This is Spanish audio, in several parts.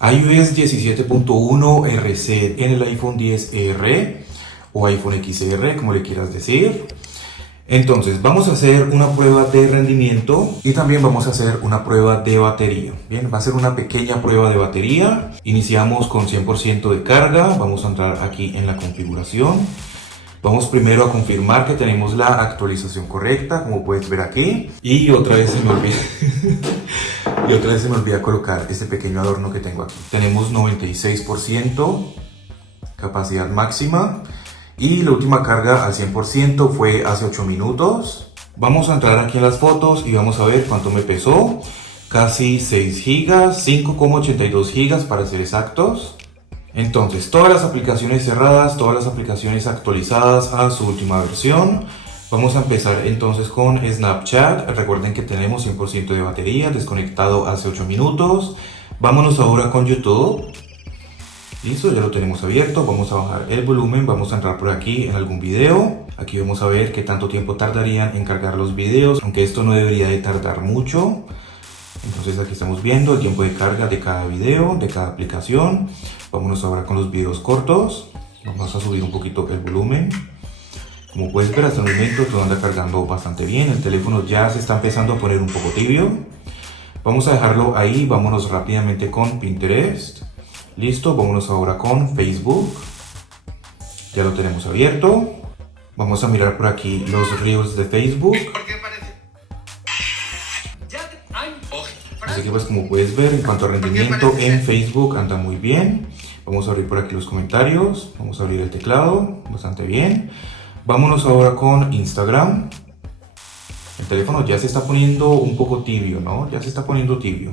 iOS 17.1 RC en el iPhone XR o iPhone XR, como le quieras decir. Entonces vamos a hacer una prueba de rendimiento y también vamos a hacer una prueba de batería. Bien, va a ser una pequeña prueba de batería. Iniciamos con 100% de carga. Vamos a entrar aquí en la configuración. Vamos primero a confirmar que tenemos la actualización correcta, como puedes ver aquí. Y otra vez se me olvida colocar este pequeño adorno que tengo aquí. Tenemos 96% capacidad máxima. Y la última carga al 100% fue hace 8 minutos. Vamos a entrar aquí en las fotos y vamos a ver cuánto me pesó. Casi 6 GB, 5,82 GB para ser exactos. Entonces, todas las aplicaciones cerradas, todas las aplicaciones actualizadas a su última versión. Vamos a empezar entonces con Snapchat. Recuerden que tenemos 100% de batería, desconectado hace 8 minutos. Vámonos ahora con YouTube. Listo, ya lo tenemos abierto. Vamos a bajar el volumen, vamos a entrar por aquí en algún video. Aquí vamos a ver qué tanto tiempo tardarían en cargar los videos, aunque esto no debería de tardar mucho. Entonces aquí estamos viendo el tiempo de carga de cada video, de cada aplicación. Vámonos ahora con los videos cortos. Vamos a subir un poquito el volumen. Como puedes ver, hasta el momento todo anda cargando bastante bien. El teléfono ya se está empezando a poner un poco tibio. Vamos a dejarlo ahí, vámonos rápidamente con Pinterest. Listo, vámonos ahora con Facebook. Ya lo tenemos abierto. Vamos a mirar por aquí los Reels de Facebook. Así que pues como puedes ver, en cuanto a rendimiento en Facebook anda muy bien. Vamos a abrir por aquí los comentarios. Vamos a abrir el teclado, bastante bien. Vámonos ahora con Instagram. El teléfono ya se está poniendo un poco tibio, ¿no? Ya se está poniendo tibio.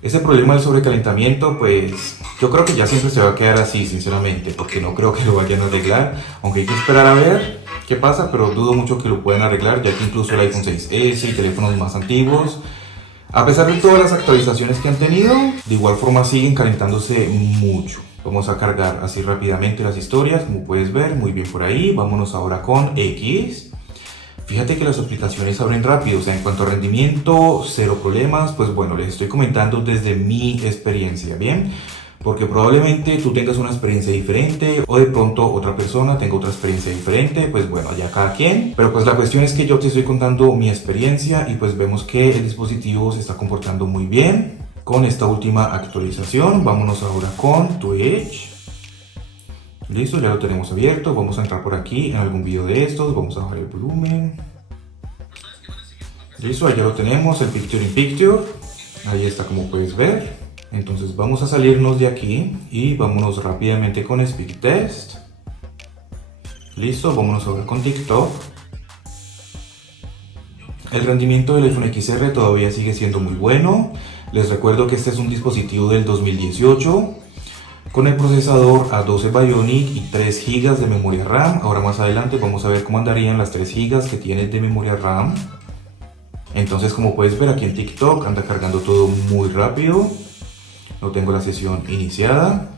Ese problema del sobrecalentamiento, pues yo creo que ya siempre se va a quedar así, sinceramente, porque no creo que lo vayan a arreglar, aunque hay que esperar a ver qué pasa, pero dudo mucho que lo puedan arreglar, ya que incluso el iPhone 6S y teléfonos más antiguos, a pesar de todas las actualizaciones que han tenido, de igual forma siguen calentándose mucho. Vamos a cargar así rápidamente las historias, como puedes ver, muy bien por ahí. Vámonos ahora con X. Fíjate que las aplicaciones abren rápido, o sea, en cuanto a rendimiento, cero problemas. Pues bueno, les estoy comentando desde mi experiencia, ¿bien? Porque probablemente tú tengas una experiencia diferente o de pronto otra persona tenga otra experiencia diferente, pues bueno, allá cada quien. Pero pues la cuestión es que yo te estoy contando mi experiencia y pues vemos que el dispositivo se está comportando muy bien con esta última actualización. Vámonos ahora con Twitch. Listo, ya lo tenemos abierto. Vamos a entrar por aquí en algún video de estos. Vamos a bajar el volumen. Listo, ya lo tenemos, el Picture in Picture. Ahí está, como puedes ver. Entonces vamos a salirnos de aquí y vámonos rápidamente con Speed Test. Listo, vámonos ahora con TikTok. El rendimiento del iPhone XR todavía sigue siendo muy bueno. Les recuerdo que este es un dispositivo del 2018. Con el procesador A12 Bionic y 3 GB de memoria RAM. Ahora más adelante vamos a ver cómo andarían las 3 GB que tiene de memoria RAM. Entonces, como puedes ver aquí en TikTok anda cargando todo muy rápido. No tengo la sesión iniciada,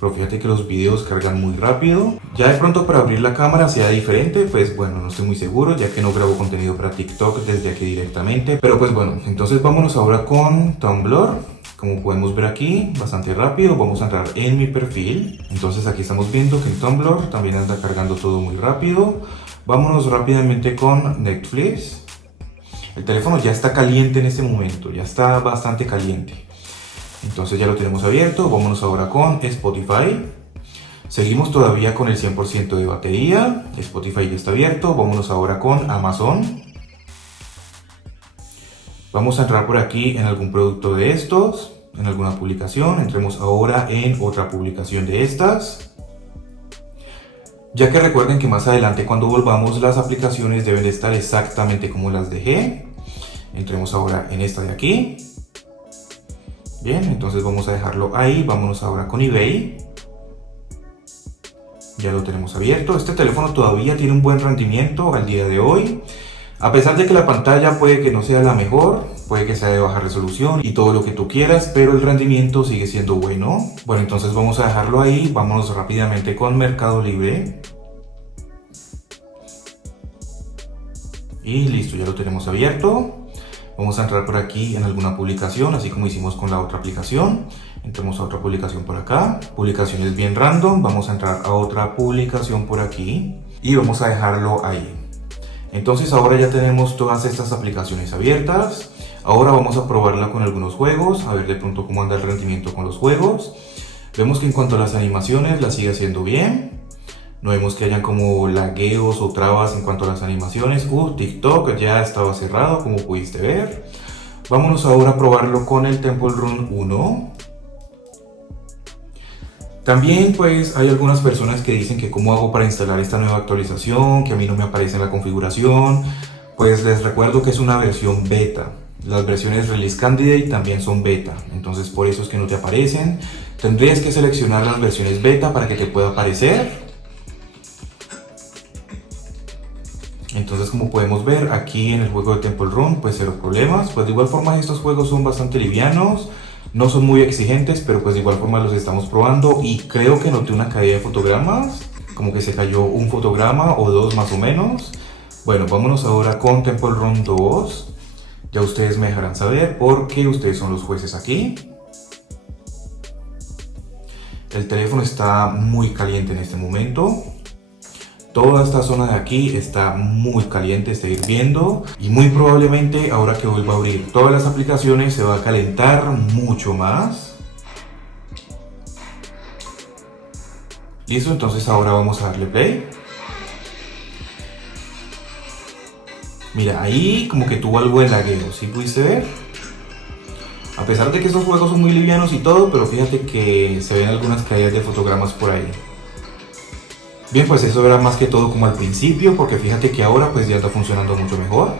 pero fíjate que los videos cargan muy rápido. Ya de pronto para abrir la cámara sea diferente, pues bueno, no estoy muy seguro, ya que no grabo contenido para TikTok desde aquí directamente. Pero pues bueno, entonces vámonos ahora con Tumblr. Como podemos ver aquí, bastante rápido. Vamos a entrar en mi perfil. Entonces aquí estamos viendo que en Tumblr también anda cargando todo muy rápido. Vámonos rápidamente con Netflix. El teléfono ya está caliente en este momento, ya está bastante caliente. Entonces ya lo tenemos abierto. Vámonos ahora con Spotify. Seguimos todavía con el 100% de batería. Spotify ya está abierto. Vámonos ahora con Amazon. Vamos a entrar por aquí en algún producto de estos, en alguna publicación. Entremos ahora en otra publicación de estas. Ya que recuerden que más adelante cuando volvamos las aplicaciones deben de estar exactamente como las dejé. Entremos ahora en esta de aquí. Bien, entonces vamos a dejarlo ahí. Vámonos ahora con eBay. Ya lo tenemos abierto. Este teléfono todavía tiene un buen rendimiento al día de hoy. A pesar de que la pantalla puede que no sea la mejor, puede que sea de baja resolución y todo lo que tú quieras, pero el rendimiento sigue siendo bueno. Bueno, entonces vamos a dejarlo ahí. Vámonos rápidamente con Mercado Libre. Y listo, ya lo tenemos abierto. Vamos a entrar por aquí en alguna publicación, así como hicimos con la otra aplicación. Entremos a otra publicación por acá, publicaciones bien random, vamos a entrar a otra publicación por aquí y vamos a dejarlo ahí. Entonces ahora ya tenemos todas estas aplicaciones abiertas. Ahora vamos a probarla con algunos juegos, a ver de pronto cómo anda el rendimiento con los juegos. Vemos que en cuanto a las animaciones la sigue haciendo bien. No vemos que hayan como lagueos o trabas en cuanto a las animaciones. TikTok ya estaba cerrado, como pudiste ver. Vámonos ahora a probarlo con el Temple Run 1. También pues hay algunas personas que dicen que cómo hago para instalar esta nueva actualización, que a mí no me aparece en la configuración. Pues les recuerdo que es una versión beta. Las versiones Release Candidate también son beta, entonces por eso es que no te aparecen. Tendrías que seleccionar las versiones beta para que te pueda aparecer. Entonces, como podemos ver aquí en el juego de Temple Run, pues cero problemas. Pues de igual forma estos juegos son bastante livianos, no son muy exigentes, pero pues de igual forma los estamos probando y creo que noté una caída de fotogramas, como que se cayó un fotograma o dos más o menos. Bueno, vámonos ahora con Temple Run 2. Ya ustedes me dejarán saber porque ustedes son los jueces aquí. El teléfono está muy caliente en este momento. Toda esta zona de aquí está muy caliente, está hirviendo y muy probablemente ahora que vuelva a abrir todas las aplicaciones se va a calentar mucho más. Listo, entonces ahora vamos a darle play. Mira, ahí como que tuvo algo de lagueo, ¿sí pudiste ver? A pesar de que estos juegos son muy livianos y todo, pero fíjate que se ven algunas caídas de fotogramas por ahí. Bien, pues eso era más que todo como al principio, porque fíjate que ahora pues ya está funcionando mucho mejor.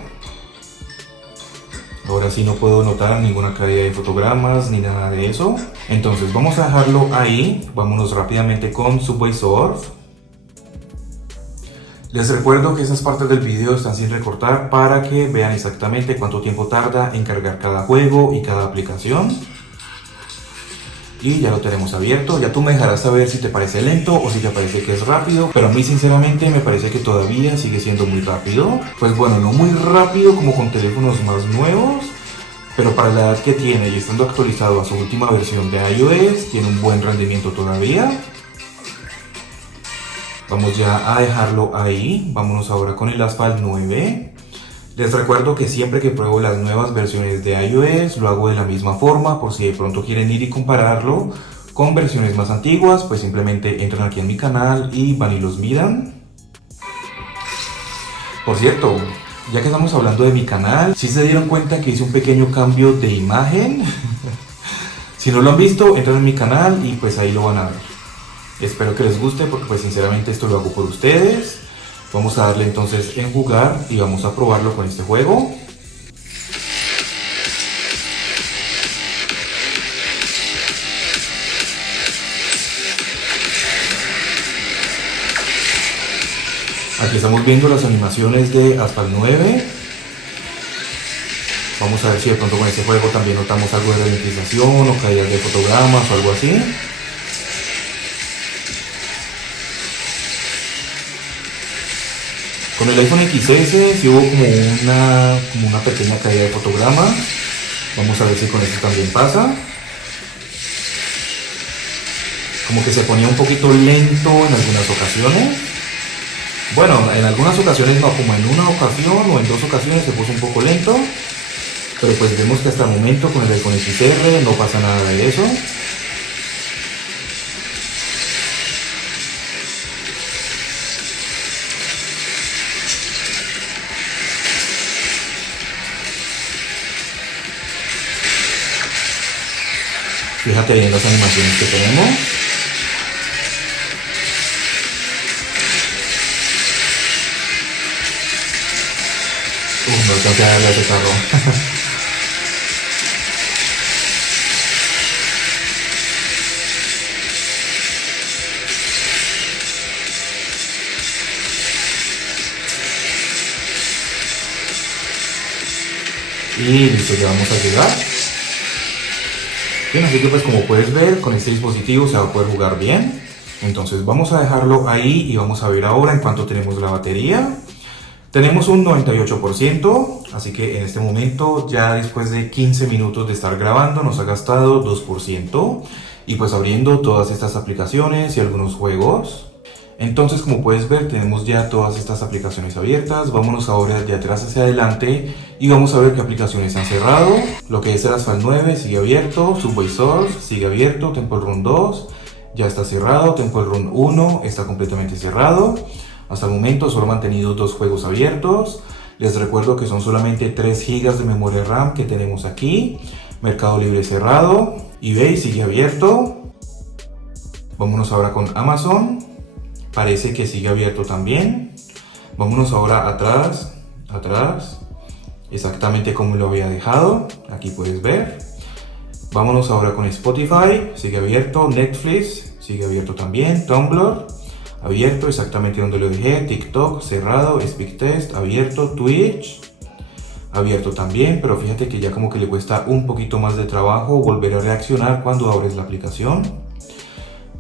Ahora sí no puedo notar ninguna caída de fotogramas ni nada de eso. Entonces vamos a dejarlo ahí, vámonos rápidamente con Subway Surf. Les recuerdo que esas partes del video están sin recortar para que vean exactamente cuánto tiempo tarda en cargar cada juego y cada aplicación. Y ya lo tenemos abierto, ya tú me dejarás saber si te parece lento o si te parece que es rápido, pero a mí sinceramente me parece que todavía sigue siendo muy rápido. Pues bueno, no muy rápido como con teléfonos más nuevos, pero para la edad que tiene y estando actualizado a su última versión de iOS, tiene un buen rendimiento todavía. Vamos ya a dejarlo ahí, vámonos ahora con el Asphalt 9. Les recuerdo que siempre que pruebo las nuevas versiones de iOS lo hago de la misma forma, por si de pronto quieren ir y compararlo con versiones más antiguas, pues simplemente entran aquí en mi canal y van y los miran. Por cierto, ya que estamos hablando de mi canal, ¿sí se dieron cuenta que hice un pequeño cambio de imagen? Si no lo han visto, entran en mi canal y pues ahí lo van a ver. Espero que les guste porque pues sinceramente esto lo hago por ustedes. Vamos a darle entonces en jugar y vamos a probarlo con este juego. Aquí estamos viendo las animaciones de Asphalt 9. Vamos a ver si de pronto con este juego también notamos algo de ralentización o caídas de fotogramas o algo así. Con el iPhone XS sí hubo como una pequeña caída de fotogramas. Vamos a ver si con este también pasa. Como que se ponía un poquito lento en algunas ocasiones. Bueno, en algunas ocasiones no, como en una ocasión o en dos ocasiones se puso un poco lento. Pero pues vemos que hasta el momento con el iPhone XR no pasa nada de eso. Fíjate bien las animaciones que tenemos. No alcancé a darle a ese carro. Y listo, ya vamos a llegar. Bien, así que pues como puedes ver, con este dispositivo se va a poder jugar bien. Entonces vamos a dejarlo ahí y vamos a ver ahora en cuánto tenemos la batería. Tenemos un 98%, así que en este momento, ya después de 15 minutos de estar grabando, nos ha gastado 2%. Y pues abriendo todas estas aplicaciones y algunos juegos. Entonces, como puedes ver, tenemos ya todas estas aplicaciones abiertas. Vámonos ahora de atrás hacia adelante y vamos a ver qué aplicaciones han cerrado. Lo que es el Asphalt 9 sigue abierto, Subway Surf sigue abierto, Temple Run 2 ya está cerrado, Temple Run 1 está completamente cerrado. Hasta el momento solo he mantenido 2 juegos abiertos. Les recuerdo que son solamente 3 GB de memoria RAM que tenemos aquí. Mercado Libre cerrado, eBay sigue abierto. Vámonos ahora con Amazon, parece que sigue abierto también. Vámonos ahora atrás, exactamente como lo había dejado, aquí puedes ver. Vámonos ahora con Spotify, sigue abierto. Netflix sigue abierto también. Tumblr abierto exactamente donde lo dejé. TikTok cerrado. Speedtest abierto. Twitch abierto también, pero fíjate que ya como que le cuesta un poquito más de trabajo volver a reaccionar cuando abres la aplicación.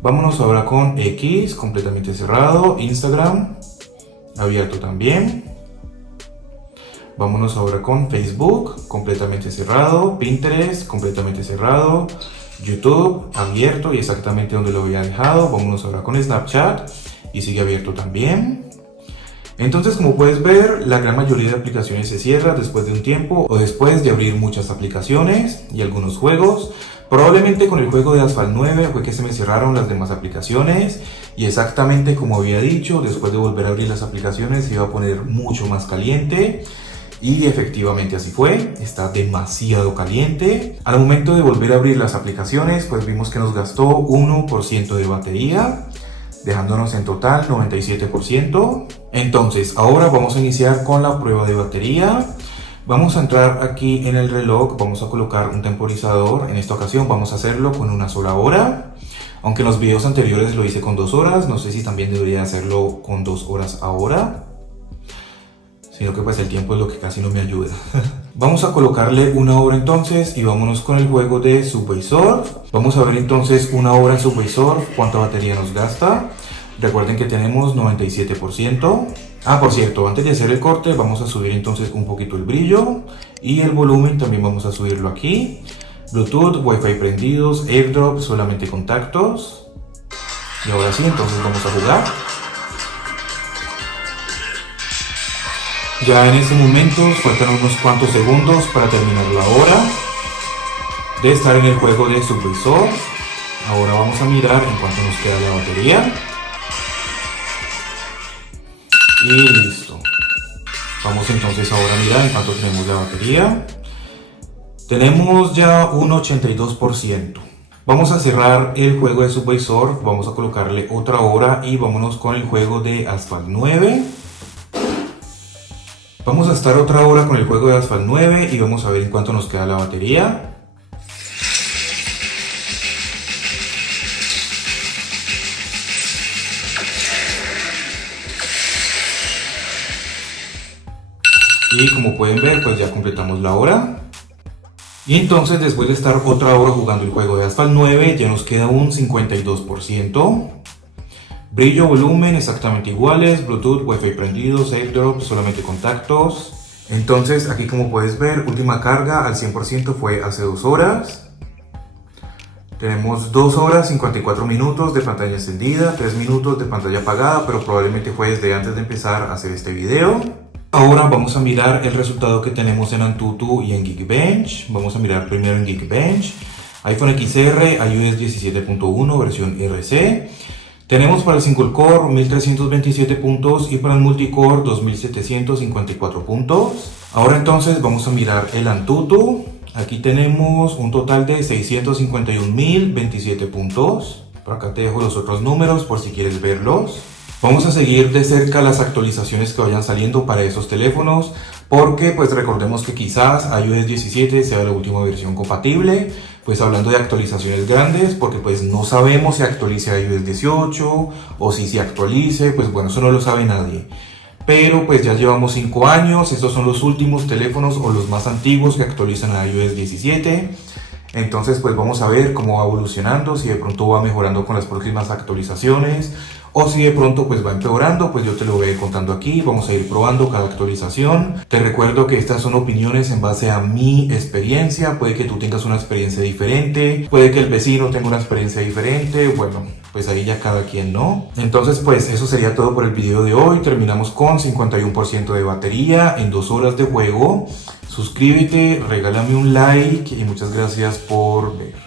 Vámonos ahora con X, completamente cerrado. Instagram abierto también. Vámonos ahora con Facebook, completamente cerrado. Pinterest, completamente cerrado. YouTube abierto y exactamente donde lo había dejado. Vámonos ahora con Snapchat y sigue abierto también. Entonces, como puedes ver, la gran mayoría de aplicaciones se cierran después de un tiempo o después de abrir muchas aplicaciones y algunos juegos. Probablemente con el juego de Asphalt 9 fue que se me cerraron las demás aplicaciones y exactamente como había dicho, después de volver a abrir las aplicaciones se iba a poner mucho más caliente. Y efectivamente así fue, está demasiado caliente. Al momento de volver a abrir las aplicaciones, pues vimos que nos gastó 1% de batería, dejándonos en total 97%. Entonces, ahora vamos a iniciar con la prueba de batería. Vamos a entrar aquí en el reloj, vamos a colocar un temporizador. En esta ocasión vamos a hacerlo con una sola hora. Aunque en los videos anteriores lo hice con 2 horas, no sé si también debería hacerlo con 2 horas ahora. Sino que pues el tiempo es lo que casi no me ayuda. Vamos a colocarle 1 hora entonces y vámonos con el juego de Subway Surf. Vamos a ver entonces 1 hora en Subway Surf, cuánta batería nos gasta. Recuerden que tenemos 97%. Por cierto, antes de hacer el corte vamos a subir entonces un poquito el brillo y el volumen también vamos a subirlo aquí. Bluetooth, Wi-Fi prendidos, AirDrop, solamente contactos. Y ahora sí, entonces vamos a jugar. Ya en este momento faltan unos cuantos segundos para terminar la hora de estar en el juego de Subway Surf. Ahora vamos a mirar en cuánto nos queda la batería. Y listo. Vamos entonces ahora a mirar en cuánto tenemos la batería. Tenemos ya un 82%. Vamos a cerrar el juego de Subway Surf. Vamos a colocarle otra hora y vámonos con el juego de Asphalt 9. Vamos a estar otra hora con el juego de Asphalt 9 y vamos a ver en cuánto nos queda la batería. Y como pueden ver, pues ya completamos la hora. Y entonces después de estar otra hora jugando el juego de Asphalt 9, ya nos queda un 52%. Brillo, volumen exactamente iguales, Bluetooth, Wi-Fi prendidos, AirDrop, solamente contactos. Entonces aquí como puedes ver, última carga al 100% fue hace 2 horas. Tenemos 2 horas 54 minutos de pantalla encendida, 3 minutos de pantalla apagada, pero probablemente fue desde antes de empezar a hacer este video. Ahora vamos a mirar el resultado que tenemos en Antutu y en Geekbench. Vamos a mirar primero en Geekbench. iPhone XR, iOS 17.1, versión RC. Tenemos para el single core 1327 puntos y para el multicore 2754 puntos. Ahora entonces vamos a mirar el Antutu. Aquí tenemos un total de 651.027 puntos. Por acá te dejo los otros números por si quieres verlos. Vamos a seguir de cerca las actualizaciones que vayan saliendo para esos teléfonos, porque pues recordemos que quizás iOS 17 sea la última versión compatible, pues hablando de actualizaciones grandes, porque pues no sabemos si actualice iOS 18 o si se actualice, pues bueno, eso no lo sabe nadie. Pero pues ya llevamos 5 años, estos son los últimos teléfonos o los más antiguos que actualizan a iOS 17. Entonces pues vamos a ver cómo va evolucionando, si de pronto va mejorando con las próximas actualizaciones o si de pronto pues va empeorando, pues yo te lo voy a ir contando aquí. Vamos a ir probando cada actualización. Te recuerdo que estas son opiniones en base a mi experiencia. Puede que tú tengas una experiencia diferente, puede que el vecino tenga una experiencia diferente. Bueno, pues ahí ya cada quien, ¿no? Entonces pues eso sería todo por el video de hoy. Terminamos con 51% de batería en 2 horas de juego. Suscríbete, regálame un like y muchas gracias por ver.